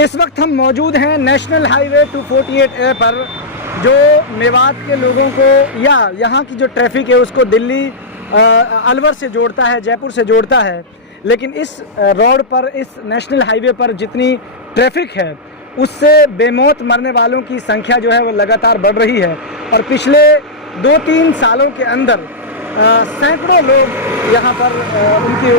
इस वक्त हम मौजूद हैं नेशनल हाईवे 248A पर, जो मेवात के लोगों को या यहाँ की जो ट्रैफिक है उसको दिल्ली अलवर से जोड़ता है, जयपुर से जोड़ता है। लेकिन इस रोड पर, इस नेशनल हाईवे पर जितनी ट्रैफिक है उससे बेमौत मरने वालों की संख्या जो है वो लगातार बढ़ रही है। और पिछले 2-3 सालों के अंदर सैकड़ों लोग यहाँ पर उनकी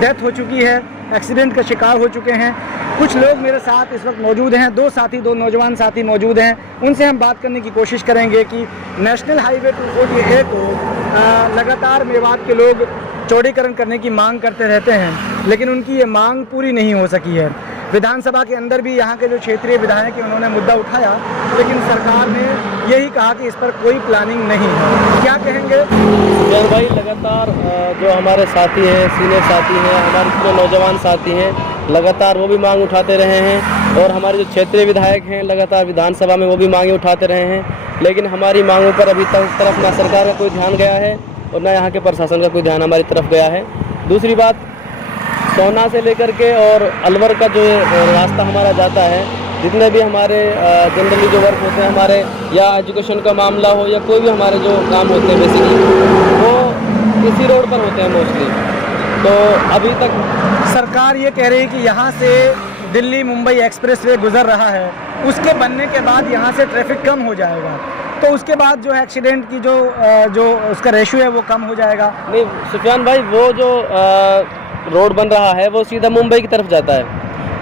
डेथ हो चुकी है, एक्सीडेंट का शिकार हो चुके हैं। कुछ लोग मेरे साथ इस वक्त मौजूद हैं, दो नौजवान साथी मौजूद हैं। उनसे हम बात करने की कोशिश करेंगे कि नेशनल हाईवे 248A को लगातार मेवात के लोग चौड़ीकरण करने की मांग करते रहते हैं, लेकिन उनकी ये मांग पूरी नहीं हो सकी है। विधानसभा के अंदर भी यहाँ के जो क्षेत्रीय विधायक हैं उन्होंने मुद्दा उठाया, लेकिन सरकार ने यही कहा कि इस पर कोई प्लानिंग नहीं है। क्या कहेंगे जय भाई? लगातार जो हमारे साथी हैं, सीनियर साथी हैं, हमारे जो नौजवान साथी हैं, लगातार वो भी मांग उठाते रहे हैं। और हमारे जो क्षेत्रीय विधायक हैं लगातार विधानसभा में वो भी मांगे उठाते रहे हैं, लेकिन हमारी मांगों पर अभी तक तरफ ना सरकार का कोई ध्यान गया है और ना यहाँ के प्रशासन का कोई ध्यान हमारी तरफ गया है। दूसरी बात, सोना से लेकर के और अलवर का जो रास्ता हमारा जाता है, जितने भी हमारे जनरली जो वर्क होते हैं हमारे, या एजुकेशन का मामला हो या कोई भी हमारे जो काम होते हैं बेसिकली, वो इसी रोड पर होते हैं मोस्टली। तो अभी तक सरकार ये कह रही है कि यहाँ से दिल्ली मुंबई एक्सप्रेसवे गुजर रहा है, उसके बनने के बाद यहाँ से ट्रैफिक कम हो जाएगा, तो उसके बाद जो एक्सीडेंट की जो उसका रेशियो है वो कम हो जाएगा। नहीं सुफियान भाई, वो जो रोड बन रहा है वो सीधा मुंबई की तरफ जाता है,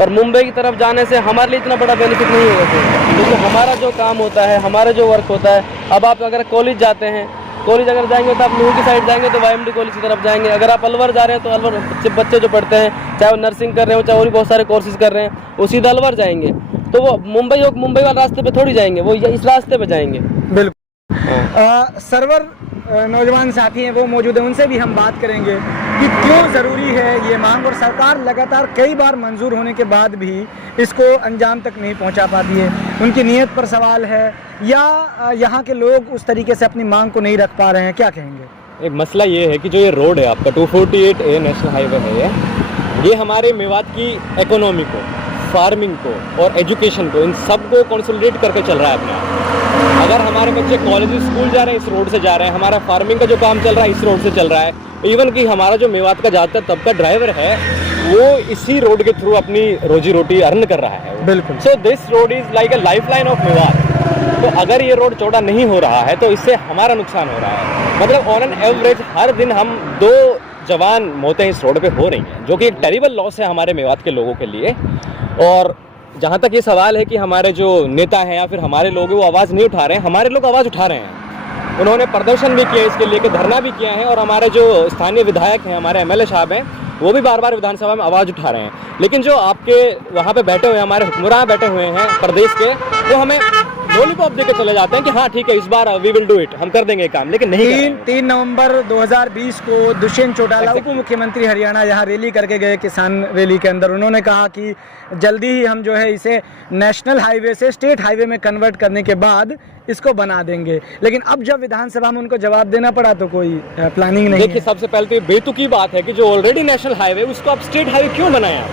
और मुंबई की तरफ जाने से हमारे लिए इतना बड़ा बेनिफिट नहीं होगा, क्योंकि हमारा जो काम होता है, हमारा जो वर्क होता है, अब आप अगर कॉलेज जाते हैं, कॉलेज अगर जाएंगे तो आप नूह की साइड जाएंगे तो YMD कॉलेज की तरफ जाएंगे। अगर आप अलवर जा रहे हैं तो अलवर बच्चे जो पढ़ते हैं, चाहे वो नर्सिंग कर रहे हो, चाहे और भी बहुत सारे कोर्सेज कर रहे हैं, वो सीधा अलवर जाएंगे। तो वो मुंबई वाले रास्ते पे थोड़ी जाएंगे, वो इस रास्ते पे जाएंगे। बिल्कुल। सर्वर नौजवान साथी हैं वो मौजूद हैं, उनसे भी हम बात करेंगे कि क्यों ज़रूरी है ये मांग, और सरकार लगातार कई बार मंजूर होने के बाद भी इसको अंजाम तक नहीं पहुंचा पाती है। उनकी नीयत पर सवाल है या यहाँ के लोग उस तरीके से अपनी मांग को नहीं रख पा रहे हैं? क्या कहेंगे? एक मसला ये है कि जो ये रोड है आपका 248A नेशनल हाईवे है, ये हमारे मेवात की इकोनॉमी को, फार्मिंग को और एजुकेशन को, इन सब को कंसोलिडेट करके चल रहा है अपने आप। अगर हमारे बच्चे कॉलेज स्कूल जा रहे हैं इस रोड से जा रहे हैं, हमारा फार्मिंग का जो काम चल रहा है इस रोड से चल रहा है, इवन कि हमारा जो मेवात का ज़्यादातर तबका ड्राइवर है वो इसी रोड के थ्रू अपनी रोजी रोटी अर्न कर रहा है। बिल्कुल। So this road is like a life line of Mewat. तो अगर ये रोड चौड़ा नहीं हो रहा है तो इससे हमारा नुकसान हो रहा है। मतलब ऑन एन एवरेज हर दिन हम 2 जवान मौतें इस रोड पे हो रही हैं, जो कि एक टेरिबल लॉस है हमारे मेवात के लोगों के लिए। और जहाँ तक ये सवाल है कि हमारे जो नेता हैं या फिर हमारे लोग हैं वो आवाज़ नहीं उठा रहे हैं, हमारे लोग आवाज़ उठा रहे हैं। उन्होंने प्रदर्शन भी किया, इसके लिए धरना भी किया है, और हमारे जो स्थानीय विधायक हैं, हमारे MLA साहब हैं, वो भी बार बार विधानसभा में आवाज़ उठा रहे हैं। लेकिन जो आपके वहाँ पे बैठे हुए हमारे हुक्मरान बैठे हुए हैं प्रदेश के, वो हमें लॉलीपॉप देके चले जाते हैं कि हाँ ठीक है इस बार वी विल डू इट, हम कर देंगे काम, लेकिन नहीं। 3 नवंबर 2020 को दुष्यंत चौटाला उप मुख्यमंत्री हरियाणा यहाँ रैली करके गए, किसान रैली के अंदर उन्होंने कहा कि जल्दी ही हम जो है इसे नेशनल हाईवे से स्टेट हाईवे में कन्वर्ट करने के बाद इसको बना देंगे। लेकिन अब जब विधानसभा में उनको जवाब देना पड़ा तो कोई प्लानिंग नहीं। देखिए, सबसे पहले तो ये बेतुकी बात है कि जो ऑलरेडी नेशनल हाईवे उसको आप स्टेट हाईवे क्यों बनाया,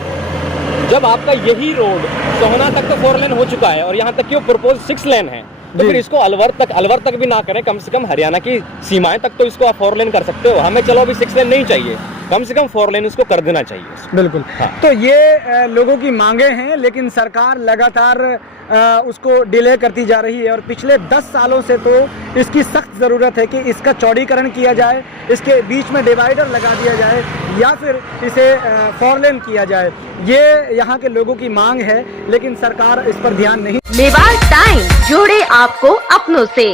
जब आपका यही रोड सोहना तक तो 4 लेन हो चुका है और यहाँ तक क्यों प्रपोज 6 लेन है। तो फिर इसको अलवर तक भी ना करें, कम से कम हरियाणा की सीमाएं तक तो इसको आप 4 लेन कर सकते हो। हमें चलो अभी 6 लेन नहीं चाहिए, कम से कम 4 लेन उसको कर देना चाहिए। बिल्कुल। हाँ। तो ये लोगों की मांगे हैं, लेकिन सरकार लगातार उसको डिले करती जा रही है। और पिछले 10 सालों से तो इसकी सख्त ज़रूरत है कि इसका चौड़ीकरण किया जाए, इसके बीच में डिवाइडर लगा दिया जाए या फिर इसे 4 लेन किया जाए। ये यहाँ के लोगों की मांग है, लेकिन सरकार इस पर ध्यान नहीं। मेवात टाइम जोड़े आपको अपनों से।